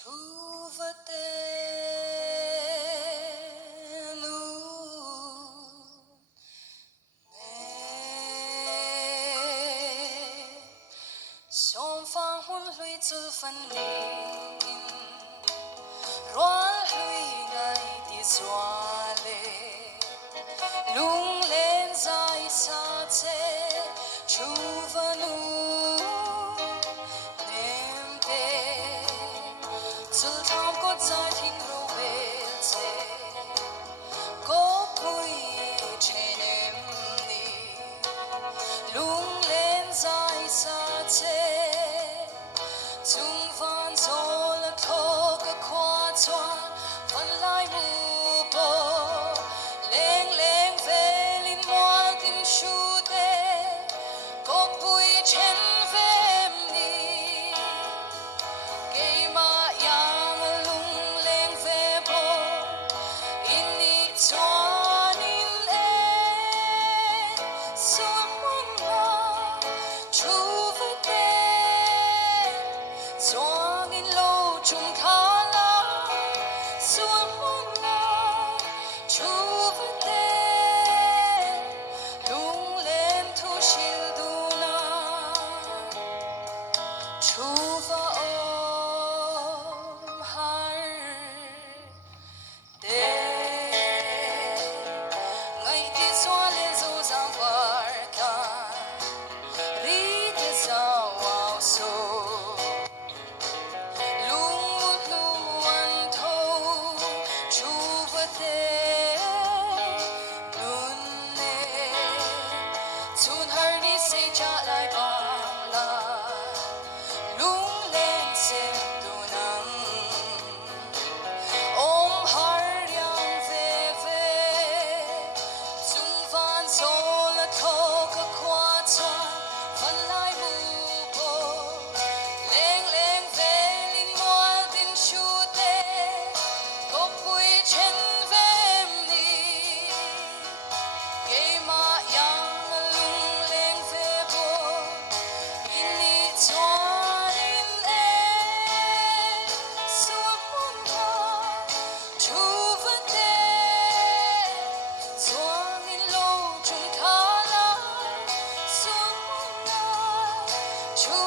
Chuvatenu Som phang hun hlui chu fan ning Roal hlui ngai ti swale Lung len zai sa che Chuvanu Nem te Chul tham ko zai thing ro ve che Ko pui chenem ni Lung len zai sa che Chung van zo la tho ka kwa chuan Van lai mu po Leng leng ve lin moal tin shu te Ko pui chen ve ni Kay ma yang lung leng ve po Ini chuan in e Suan mong la Chu va te Chuang in lo chung kha la Suan mong la Chu va te Lung len thu shil du na Chu va om har de Ngay ti zua le zo zang var kan Ri te za wao so Lung mut lu an tho Chu va te Nun ne Chun har ni se cha lai bang la Lung len sem tu nang Om har yang ve ve Chung van zo la tho ka kwa chuan Van lai mu po Leng leng ve lin moal tin shu te Ko pui chen ve ni Kay ma yang lung leng ve po Ini chuan in e Suan mong la Chu va te Chuang in lo chung kha la Suan mong la Chu